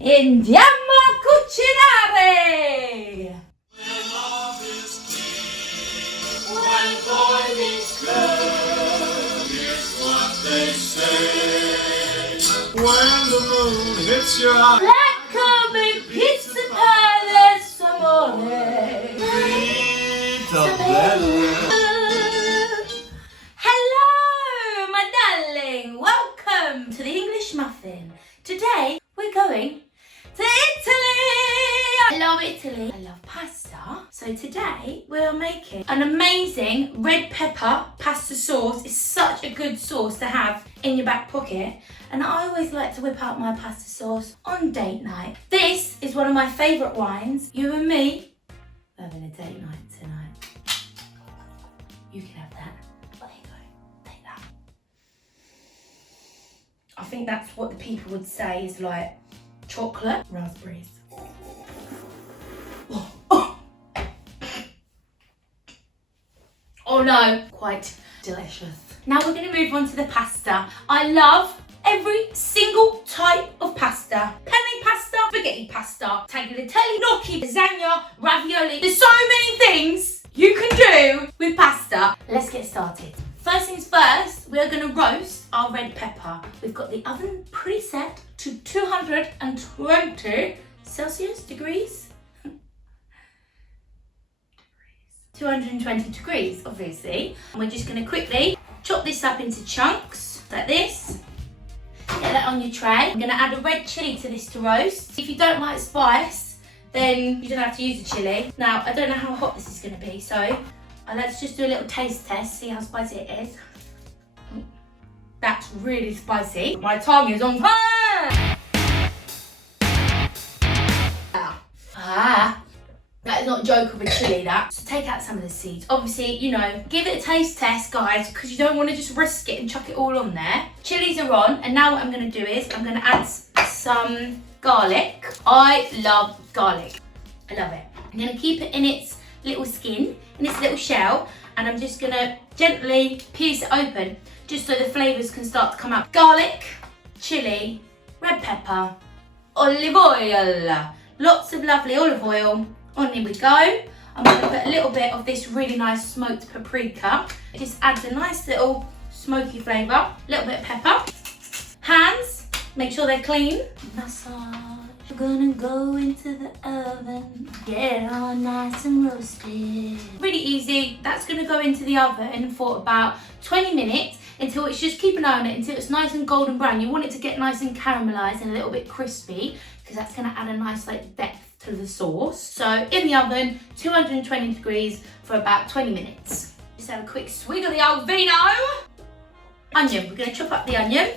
Andiamo a cucinare! When love is clean, when boiling good is what they say. When the moon hits your eye, Like a big pizza palace amore. Vita bella. Hello, my darling. Welcome to the English Muffin. Today we're going to Italy. I love Italy. I love pasta. So today we're making an amazing red pepper pasta sauce. It's such a good sauce to have in your back pocket. And I always like to whip out my pasta sauce on date night. This is one of my favourite wines. You and me, we're having a date night tonight. You can have that. There you go. Take that. I think that's what the people would say is like chocolate, raspberries. Oh no, quite delicious. Now we're going to move on to the pasta. I love every single type of pasta. Penne pasta, spaghetti pasta, tagliatelle, gnocchi, lasagna, ravioli. There's so many things you can do with pasta. Let's get started. First things first, we are going to roast our red pepper. We've got the oven preset to 220 Celsius degrees. 220 degrees, obviously. And we're just going to quickly chop this up into chunks, like this. Get that on your tray. I'm going to add a red chilli to this to roast. If you don't like spice, then you don't have to use the chilli. Now, I don't know how hot this is going to be, so let's just do a little taste test, see how spicy it is. That's really spicy. My tongue is on fire! That is not a joke of a chilli, that. So take out some of the seeds. Obviously, you know, give it a taste test, guys, because you don't want to just risk it and chuck it all on there. Chilies are on, and now what I'm going to do is I'm going to add some garlic. I love garlic. I love it. I'm going to keep it in its little skin, in its little shell, and I'm just going to gently pierce it open, just so the flavours can start to come out. Garlic, chilli, red pepper, olive oil. Lots of lovely olive oil. On here we go. I'm going to put a little bit of this really nice smoked paprika. It just adds a nice little smoky flavour. A little bit of pepper. Hands, make sure they're clean. Massage. We're going to go into the oven. Get it all nice and roasted. Really easy. That's going to go into the oven for about 20 minutes until it's just keep an eye on it until it's nice and golden brown. You want it to get nice and caramelised and a little bit crispy because that's going to add a nice like depth to the sauce. So in the oven, 220 degrees for about 20 minutes. Just have a quick swig of the old vino. Onion, we're going to chop up the onion.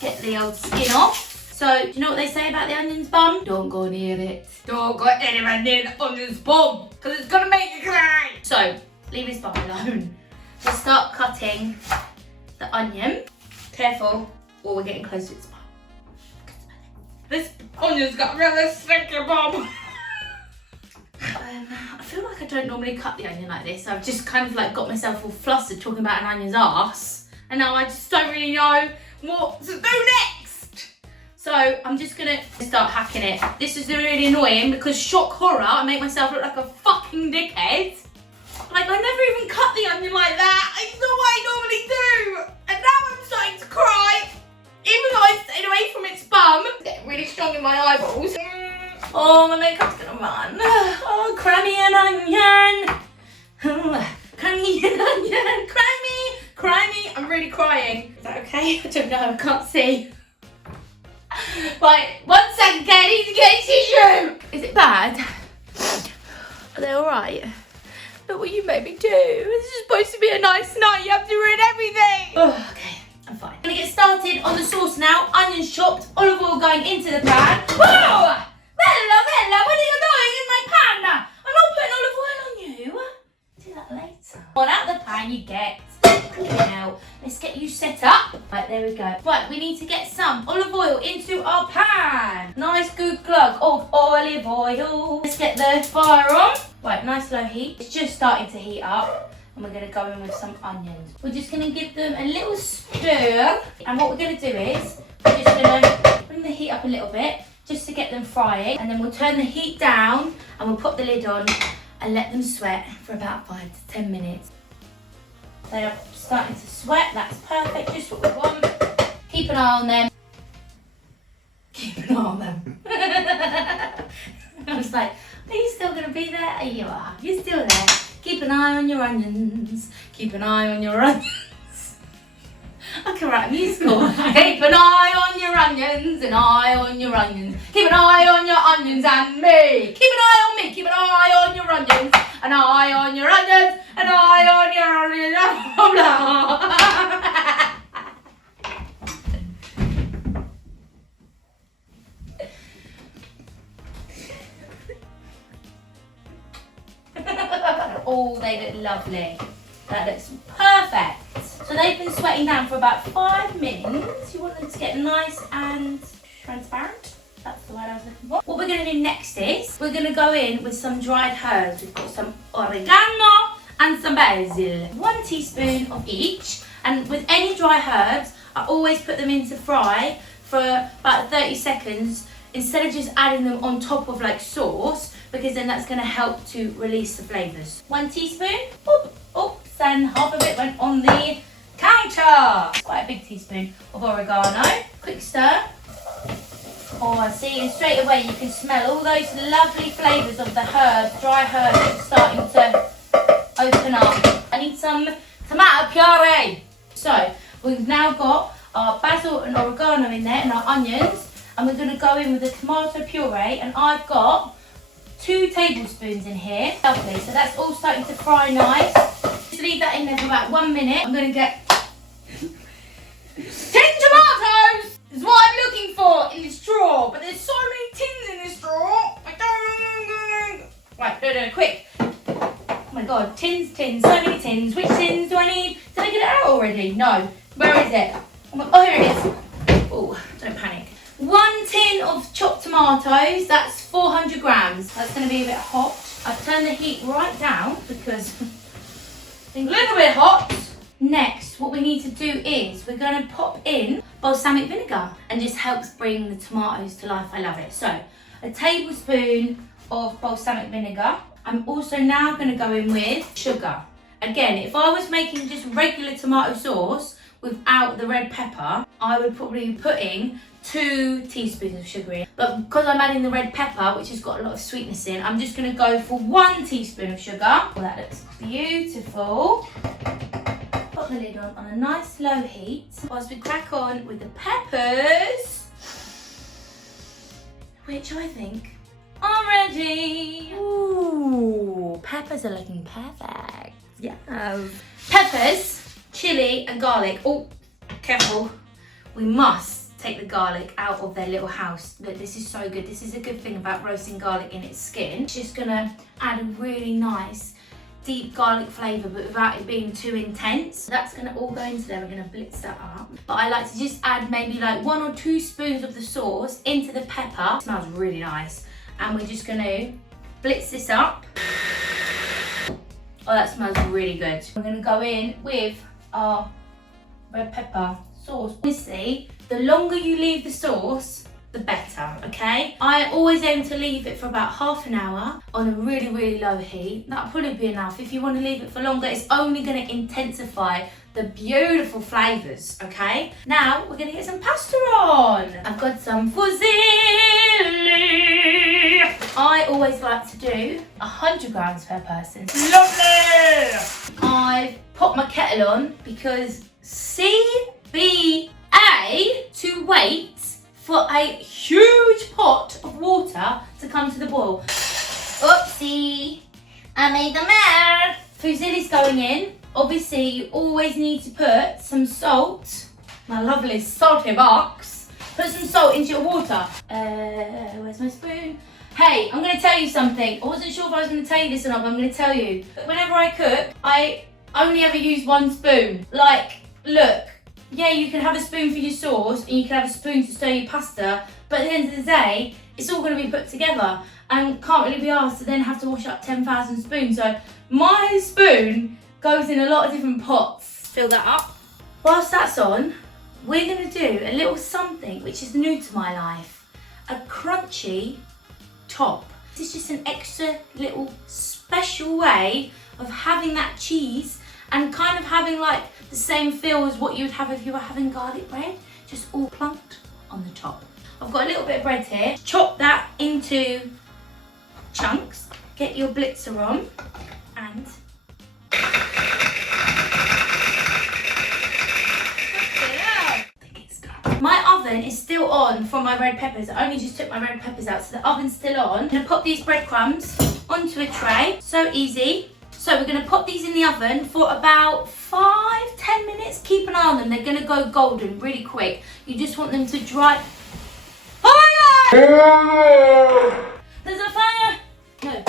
Get the old skin off. So, do you know what they say about the onion's bum? Don't go near it. Don't go anywhere near the onion's bum, because it's going to make you cry. So, leave his bum alone. We'll start cutting the onion. Careful, or we're getting close to its bum. This onion's got really stinky bum. I feel like I don't normally cut the onion like this. I've just kind of like got myself all flustered talking about an onion's arse. And now I just don't really know what to do next. So I'm just gonna start hacking it. This is really annoying because shock horror, I make myself look like a fucking dickhead. Like I never even cut the onion like that. It's not what I normally do. And now I'm starting to cry. Even though I stayed away from its bum. It's getting really strong in my eyeballs. Oh, my makeup's gonna run. Oh, cry me an onion. Cry me an onion. Cry me. Cry me. I'm really crying. Is that okay? I don't know. I can't see. Right, 1 second, okay? I need to get a tissue. Is it bad? Are they alright? Look what you made me do. This is supposed to be a nice night. You have to ruin everything. Oh, okay. I'm fine. I'm gonna get started on the sauce now. Onions chopped, olive oil going into the pan. Whoa! Bella, what are you doing in my pan? I'm not putting olive oil on you. Do that later. Well, out the pan you get. Now, let's get you set up. Right, there we go. Right, we need to get some olive oil into our pan. Nice good glug of olive oil. Let's get the fire on. Right, nice low heat. It's just starting to heat up. And we're going to go in with some onions. We're just going to give them a little stir. And what we're going to do is, we're just going to bring the heat up a little bit just to get them frying, and then we'll turn the heat down and we'll put the lid on and let them sweat for about 5 to 10 minutes. They are starting to sweat, that's perfect, just what we want. Keep an eye on them. Keep an eye on them. I was like, are you still going to be there? You are, you're still there. Keep an eye on your onions. Keep an eye on your onions. I can write a musical. Keep an eye on your onions, an eye on your onions. Keep an eye on your onions and me. Keep an eye on me. Keep an eye on your onions, an eye on your onions, an eye on your onions. Oh, they look lovely. That looks perfect. So they've been sweating down for about 5 minutes. You want them to get nice and transparent. That's the word I was looking for. What we're going to do next is we're going to go in with some dried herbs. We've got some oregano and some basil. 1 teaspoon of each. And with any dry herbs, I always put them in to fry for about 30 seconds instead of just adding them on top of like sauce, because then that's going to help to release the flavours. 1 teaspoon. Oops, and half of it went on the counter. Quite a big teaspoon of oregano. Quick stir. Oh, see, and straight away you can smell all those lovely flavours of the herbs, dry herbs starting to open up. I need some tomato puree. So we've now got our basil and oregano in there and our onions, and we're going to go in with the tomato puree, and I've got 2 tablespoons in here. Lovely, so that's all starting to fry nice. Just leave that in there for about 1 minute. I'm going to get 10 tomatoes is what I'm looking for in this drawer, but there's so many tins in this drawer. Right, no, quick. Oh my god, tins, so many tins. Which tins do I need? Did I get it out already? No. Where is it? Oh, here it is. Oh, don't panic. 1 tin of chopped tomatoes, that's 400 grams. That's going to be a bit hot. I've turned the heat right down because it's a little bit hot. Next, what we need to do is we're going to pop in balsamic vinegar, and just helps bring the tomatoes to life. I love it. So, a tablespoon of balsamic vinegar. I'm also now going to go in with sugar. Again, if I was making just regular tomato sauce without the red pepper, I would probably be putting 2 teaspoons of sugar in. But because I'm adding the red pepper, which has got a lot of sweetness in, I'm just going to go for 1 teaspoon of sugar. Well, that looks beautiful. Put the lid on a nice low heat whilst we crack on with the peppers, which I think are ready. Ooh, peppers are looking perfect. Yes. Peppers, chilli and garlic. Oh, careful. We must take the garlic out of their little house. Look, this is so good. This is a good thing about roasting garlic in its skin. It's just gonna add a really nice deep garlic flavour, but without it being too intense. That's gonna all go into there. We're gonna blitz that up. But I like to just add maybe like 1 or 2 spoons of the sauce into the pepper. It smells really nice. And we're just gonna blitz this up. Oh, that smells really good. We're gonna go in with our red pepper sauce. Honestly, the longer you leave the sauce, the better, okay? I always aim to leave it for about half an hour on a really, really low heat. That'll probably be enough. If you want to leave it for longer, it's only going to intensify the beautiful flavours, okay? Now, we're going to get some pasta on. I've got some fusilli. I always like to do 100 grams per person. Lovely! I've put my kettle on because CBA to wait for a huge pot of water to come to the boil. Oopsie, I made a mess. Fusilli's going in. Obviously, you always need to put some salt. My lovely salty box. Put some salt into your water. Where's my spoon? Hey, I'm going to tell you something. I wasn't sure if I was going to tell you this or not, but I'm going to tell you. Whenever I cook, I only ever use 1 spoon. Like, look. Yeah, you can have a spoon for your sauce and you can have a spoon to stir your pasta, but at the end of the day, it's all going to be put together and can't really be asked to then have to wash up 10,000 spoons. So my spoon goes in a lot of different pots. Fill that up. Whilst that's on, we're going to do a little something which is new to my life. a crunchy top. This is just an extra little special way of having that cheese and kind of having like the same feel as what you would have if you were having garlic bread, just all plunked on the top. I've got a little bit of bread here. Chop that into chunks. Get your blitzer on and my oven is still on for my red peppers. I only just took my red peppers out, so the oven's still on. I'm gonna pop these breadcrumbs onto a tray. So easy. So we're gonna pop these in the oven for about 5-10 minutes. Keep an eye on them. They're gonna go golden really quick. You just want them to dry. Fire! There's a fire! No.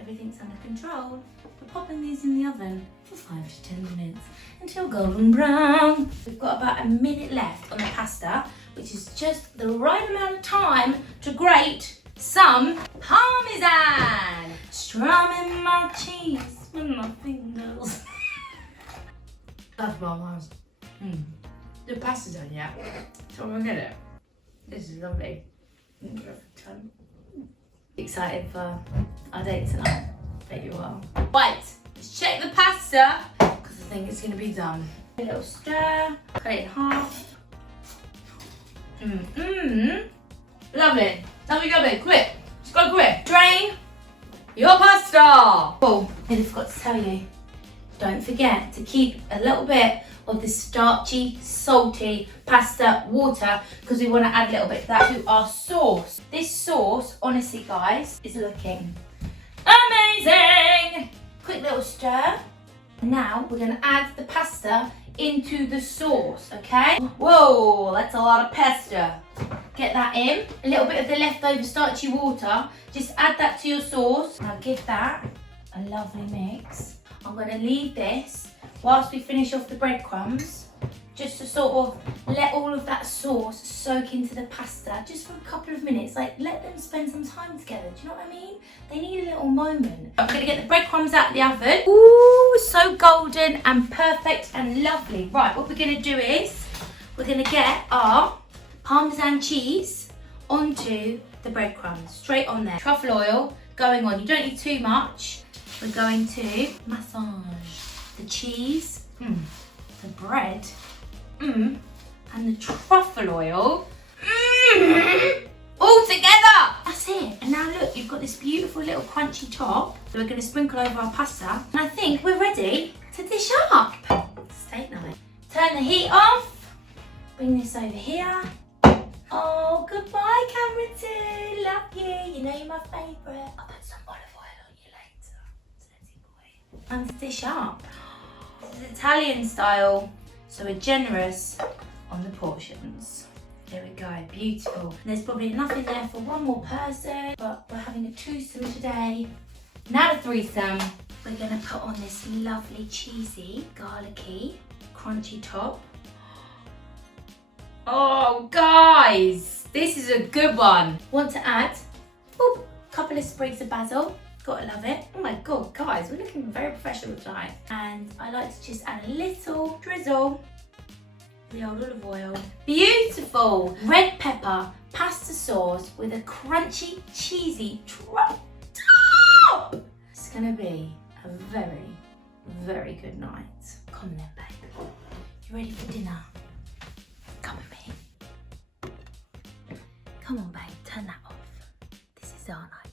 Everything's under control. We're popping these in the oven for 5 to 10 minutes until golden brown. We've got about a minute left on the pasta, which is just the right amount of time to grate some Parmesan. Strumming my cheese with my fingers. That's Parmesan. The pasta's done yet, so I'm gonna get it. This is lovely. Excited for our date tonight? Bet you are. Right, let's check the pasta because I think it's gonna be done. A little stir, cut it in half. Lovely, lovely, quick. Let's go quick. Drain your pasta. Oh, I forgot to tell you, don't forget to keep a little bit of the starchy, salty pasta water because we want to add a little bit of that to our sauce. This sauce, honestly guys, is looking amazing. Quick little stir. Now we're going to add the pasta into the sauce, okay? Whoa, that's a lot of pasta. Get that in. A little bit of the leftover starchy water. Just add that to your sauce. Now give that a lovely mix. I'm going to leave this whilst we finish off the breadcrumbs, just to sort of let all of that sauce soak into the pasta just for a couple of minutes. Like, let them spend some time together. Do you know what I mean? They need a little moment. I'm going to get the breadcrumbs out of the oven. Ooh, so golden and perfect and lovely. Right, what we're going to do is we're going to get our Parmesan cheese onto the breadcrumbs, straight on there. Truffle oil going on. You don't need too much. We're going to massage the cheese, the bread, and the truffle oil, all together. That's it. And now look, you've got this beautiful little crunchy top that we're going to sprinkle over our pasta. And I think we're ready to dish up. Steak night. Turn the heat off. Bring this over here. Oh, goodbye, camera two. Love you. You know you're my favourite. I'll put some olive oil on you later. Slutty boy. And to dish up. This is Italian style, so we're generous on the portions. There we go, beautiful. And there's probably enough in there for one more person, but we're having a twosome today. Now the threesome. We're gonna put on this lovely cheesy, garlicky, crunchy top. Oh, guys, this is a good one. Want to add a couple of sprigs of basil. Gotta love it. Oh my God, guys, we're looking very professional tonight. And I like to just add a little drizzle of the old olive oil. Beautiful red pepper pasta sauce with a crunchy, cheesy top. It's gonna be a very, very good night. Come then, babe. You ready for dinner? Come with me. Come on, babe, turn that off. This is our night.